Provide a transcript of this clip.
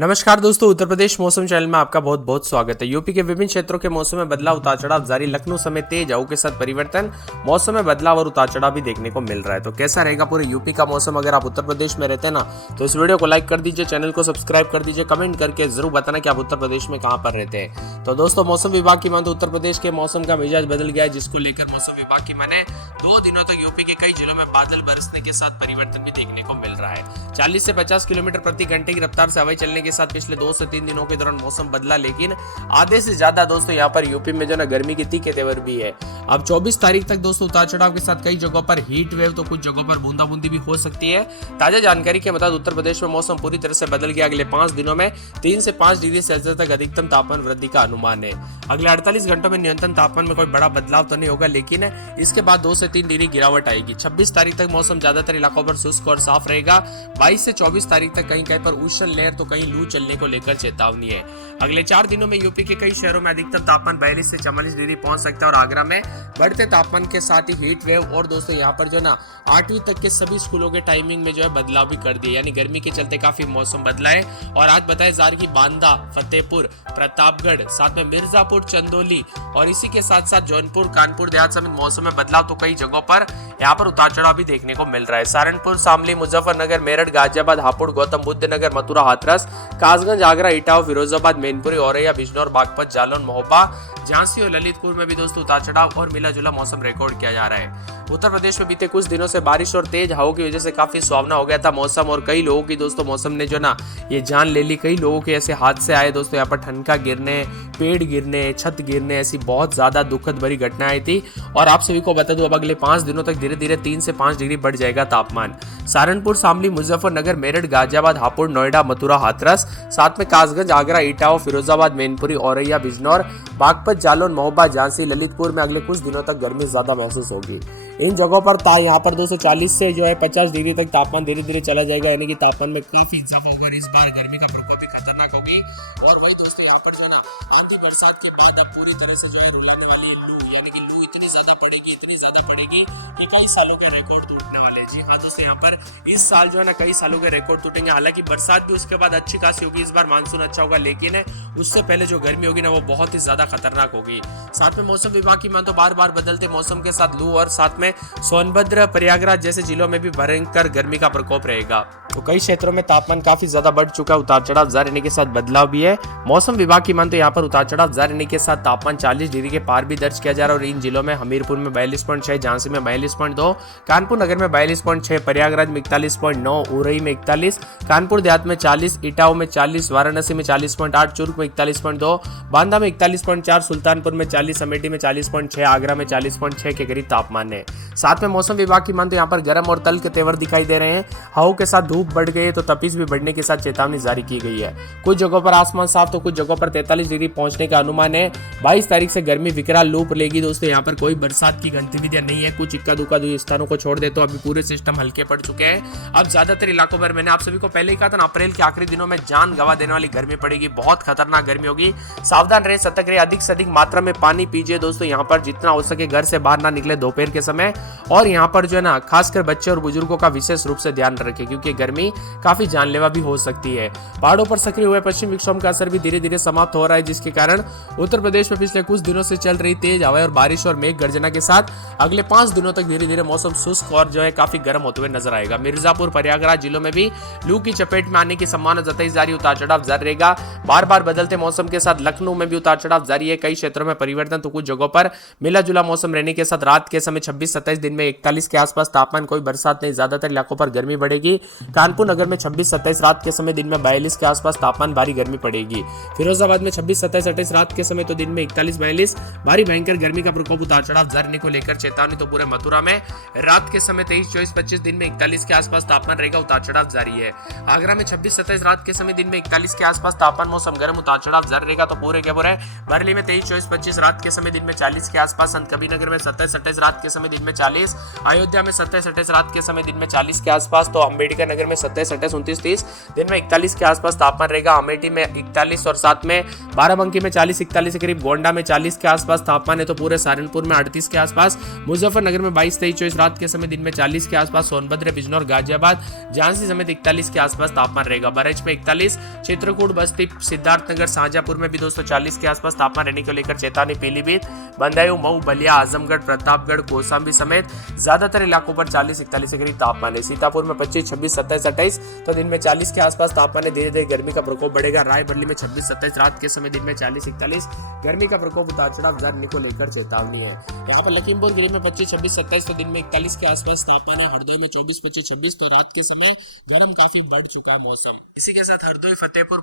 नमस्कार दोस्तों, उत्तर प्रदेश मौसम चैनल में आपका बहुत बहुत स्वागत है। यूपी के विभिन्न क्षेत्रों के मौसम में बदलाव उतार चढ़ाव जारी। लखनऊ समेत तेज हवाओं के साथ परिवर्तन, मौसम में बदलाव और उतार चढ़ाव भी देखने को मिल रहा है। तो कैसा रहेगा पूरे यूपी का मौसम अगर आप उत्तर प्रदेश में रहते हैं ना, तो इस वीडियो को लाइक कर दीजिए, चैनल को सब्सक्राइब कर दीजिए, कमेंट करके जरूर बताना कि आप उत्तर प्रदेश में कहाँ पर रहते हैं। तो दोस्तों, मौसम विभाग की माने उत्तर प्रदेश के मौसम का मिजाज बदल गया है, जिसको लेकर मौसम विभाग की माने 2 दिनों तक यूपी के कई जिलों में बादल बरसने के साथ परिवर्तन भी देखने को मिल रहा है। 40 से 50 किलोमीटर प्रति घंटे की रफ्तार से हवाएं चलने के साथ पिछले 2 से 3 दिनों के दौरान मौसम बदला, लेकिन आधे से ज्यादा दोस्तों यहाँ पर यूपी में जो ना गर्मी की तीखे तेवर भी है। अब 24 तारीख तक दोस्तों उतार चढ़ाव के साथ कई जगहों पर हीट वेव तो कुछ जगहों पर बूंदाबूंदी भी हो सकती है। ताजा जानकारी के मुताबिक उत्तर प्रदेश में मौसम पूरी तरह से बदल गया। अगले 5 दिनों में 3 से 5 डिग्री सेल्सियस तक अधिकतम तापमान वृद्धि का अनुमान है। अगले 48 घंटों में न्यूनतम तापमान में कोई बड़ा बदलाव तो नहीं होगा, लेकिन इसके बाद 2 से 3 डिग्री गिरावट आएगी। 26 तारीख तक मौसम ज्यादातर इलाकों पर शुष्क और साफ रहेगा। 22 से 24 तारीख तक कहीं कहीं पर उष्ण लहर तो कहीं लू चलने को लेकर चेतावनी है। अगले 4 दिनों में यूपी के कई शहरों में अधिकतम तापमान 42 से 44 डिग्री पहुंच सकता है और आगरा में बढ़ते तापमान के साथ ही हीट वेव और दोस्तों यहाँ पर जो ना 8वीं तक के सभी स्कूलों के टाइमिंग में जो है बदलाव भी कर दिए, यानी गर्मी के चलते काफी मौसम बदला है। और आज बताया जा रहा है कि बांदा, फतेहपुर, प्रतापगढ़, साथ में मिर्जापुर, चंदौली और इसी के साथ साथ जौनपुर, कानपुर देहात समेत मौसम में बदलाव तो कई जगहों पर यहाँ पर उतार चढ़ाव भी देखने को मिल रहा है। सहारनपुर, शामली, मुजफ्फरनगर, मेरठ, गाजियाबाद, हापुड़, गौतम बुद्ध नगर, मथुरा, हाथरस, कासगंज, आगरा, इटावा, फिरोजाबाद, मैनपुरी, औरैया, बिजनौर, बागपत, जालौन, महोबा, झांसी और ललितपुर में भी दोस्तों उतार चढ़ाव और मिला जुला मौसम रिकॉर्ड किया जा रहा है। उत्तर प्रदेश में बीते कुछ दिनों से बारिश और तेज हवाओं की वजह से काफी सुहावना हो गया था मौसम, और कई लोगों की दोस्तों मौसम ने जो ना ये जान ले ली। कई लोगों के ऐसे हादसे आए दोस्तों, यहाँ पर ठनका गिरने, पेड़ गिरने, छत गिरने, ऐसी बहुत ज्यादा दुखद भरी घटनाएं आई थी। और आप सभी को बता दूं, अब अगले 5 दिनों तक धीरे धीरे 3 से 5 डिग्री बढ़ जाएगा तापमान। सहारनपुर, शामली, मुजफ्फरनगर, मेरठ, गाजियाबाद, हापुड़, नोएडा, मथुरा, हाथरस, साथ में कासगंज, आगरा, इटावा, फिरोजाबाद, मैनपुरी, औरैया, बिजनौर, बागपत, जालौन, महोबा, झांसी, ललितपुर में अगले कुछ दिनों तक गर्मी ज्यादा महसूस होगी। इन जगहों पर यहाँ पर 240 से जो है 50 डिग्री तक तापमान धीरे धीरे चला जाएगा, यानी कि तापमान में काफी इजाफा होगा। इस बार गर्मी का प्रकोप भी खतरनाक होगी। और वही दोस्तों यहाँ पर जो है ना आधी बरसात के बाद अब पूरी तरह से जो है रुलाने वाली लू, यानी कि लू इतनी ज्यादा पड़ेगी कि कई सालों के रिकॉर्ड टूटने वाले। जी हाँ दोस्तों, यहाँ पर इस साल जो है ना कई सालों के रिकॉर्ड टूटेंगे। हालांकि बरसात भी उसके बाद अच्छी खासी होगी, इस बार मानसून अच्छा होगा, लेकिन उससे पहले जो गर्मी होगी ना वो बहुत ही ज्यादा खतरनाक होगी। साथ में मौसम विभाग की मान तो बार बार बदलते मौसम के साथ लू और साथ में सोनभद्र, प्रयागराज जैसे जिलों में भी भयंकर गर्मी का प्रकोप रहेगा। तो कई क्षेत्रों में तापमान काफी ज्यादा बढ़ चुका है। उतार चढ़ाव जारी रहने के साथ बदलाव भी है। मौसम विभाग की मान तो यहाँ पर उतार चढ़ाव जारी रहने के साथ तापमान 40 डिग्री के पार भी दर्ज किया जा रहा है। और इन जिलों में हमीरपुर में 42.6, झांसी में 42.2, कानपुर नगर में 42.6, प्रयागराज में 41.9, उरई में 41, कानपुर देहात में 40, इटावा में 40, वाराणसी में 40.8, चुर्क में 41.2, बांदा में 41.4, सुल्तानपुर में 40, अमेठी में 40.6, आगरा में 40.6 के करीब तापमान है। साथ में मौसम विभाग की मान तो यहाँ पर गर्म और तल्ख तेवर दिखाई दे रहे हैं। हवाओं के साथ धूप बढ़ गई है तो तपिश भी बढ़ने के साथ चेतावनी जारी की गई है। कुछ जगहों पर आसमान साफ तो कुछ जगहों पर 43 डिग्री पहुंचने का अनुमान है। 22 तारीख से गर्मी विकराल लूप लेगी दोस्तों। यहाँ पर कोई बरसात की गतिविधियां नहीं है, कुछ इक्का दुक्का स्थानों को छोड़ दे तो अभी पूरे सिस्टम हल्के पड़ चुके हैं। अब ज्यादातर इलाकों पर मैंने आप सभी को पहले ही कहा था ना, अप्रैल के आखिरी दिनों में जान गंवा देने वाली गर्मी पड़ेगी। बहुत खतरनाक गर्मी होगी। सावधान रहे, सतर्क रहे, अधिक से अधिक मात्रा में पानी पीजिए दोस्तों। यहाँ पर जितना हो सके घर से बाहर ना निकले दोपहर के समय। और यहाँ पर जो है ना खासकर बच्चे और बुजुर्गों का विशेष रूप से ध्यान रखें, क्योंकि गर्मी काफी जानलेवा भी हो सकती है। पहाड़ों पर सक्रिय हुए पश्चिम विक्षोभ का असर भी धीरे धीरे समाप्त हो रहा है, जिसके कारण उत्तर प्रदेश में पिछले कुछ दिनों से चल रही तेज हवाएं और बारिश और मेघ गर्जना के साथ अगले 5 दिनों तक धीरे धीरे मौसम शुष्क और जो है काफी गर्म होते हुए नजर आएगा। मिर्जापुर, प्रयागराज जिलों में भी लू की चपेट में आने की संभावना जताई जा रही। उतार चढ़ाव जारी रहेगा। बार बार बदलते मौसम के साथ लखनऊ में भी उतार चढ़ाव जारी है। कई क्षेत्रों में परिवर्तन तो कुछ जगहों पर मिला जुला मौसम रहने के साथ रात के समय 26-27, दिन में 41 के आसपास तापमान, कोई बरसात नहीं। ज्यादातर इलाकों पर गर्मी बढ़ेगी। कानपुर नगर में 26-27, रात के समय दिन में 42 के आसपास तापमान, भारी गर्मी पड़ेगी। फिरोजाबाद में 26-27-28, रात के समय तो दिन में 41-42, भारी भयंकर गर्मी का प्रकोप। उतार चढ़ाव जारी को लेकर चेतावनी तो पूरे मथुरा में रात के समय 23-24-25, दिन में 41 के आसपास तापमान रहेगा। उतार चढ़ाव जारी है। आगरा में 26-27, रात के समय दिन में 41 के आसपास तापमान, मौसम गर्म। उतार चढ़ाव जारी रहेगा। तो पूरे के पूरे बरेली में 23-24-25, रात के समय दिन में 40 के आसपास, संत कबीरनगर में 27-28, रात के समय दिन में 40, 29, अयोध्या में 27-28 रात के समय दिन में 40 के आसपास, तो अंबेडकर नगर में 27-28 29-30 दिन में 41 के आसपास तापमान रहेगा। अमेठी में 41 और साथ में बाराबंकी में 40-41 के करीब, गोंडा में 40 के आसपास तापमान है, तो पूरे सहारनपुर में 38 के आसपास, मुजफ्फरनगर में 22-23-24 रात के समय दिन में 40 के आसपास, सोनभद्र, बिजनौर, गाजियाबाद, झांसी समेत 41 के आसपास तापमान रहेगा। बरेच में 41, चित्रकूट, बस्ती, सिद्धार्थनगर, शाहजहांपुर में भी दोस्तों 40 के आसपास तापमान रहने को लेकर चेतावनी। पीलीभीत, बंदायूं, मऊ, बलिया, आजमगढ़, प्रतापगढ़, कौशाम्बी समेत ज्यादातर इलाकों पर 40-41 के करीब तापमान है। सीतापुर में 25, 26, 27, 28 तो दिन में 40 के आसपास तापमान है। धीरे धीरे गर्मी का प्रकोप बढ़ेगा। रायबरेली में 26-27 रात के समय दिन में 40-41 गर्मी का प्रकोप उतार चढ़ाव जारी को लेकर चेतावनी है। यहाँ पर लखीमपुर गिरी में 25, 26, 27 तो दिन में 41 के आसपास तापमान है। हरदोई में 24, 25, 26 तो रात के समय गर्म काफी बढ़ चुका है मौसम। इसी के साथ हरदोई, फतेहपुर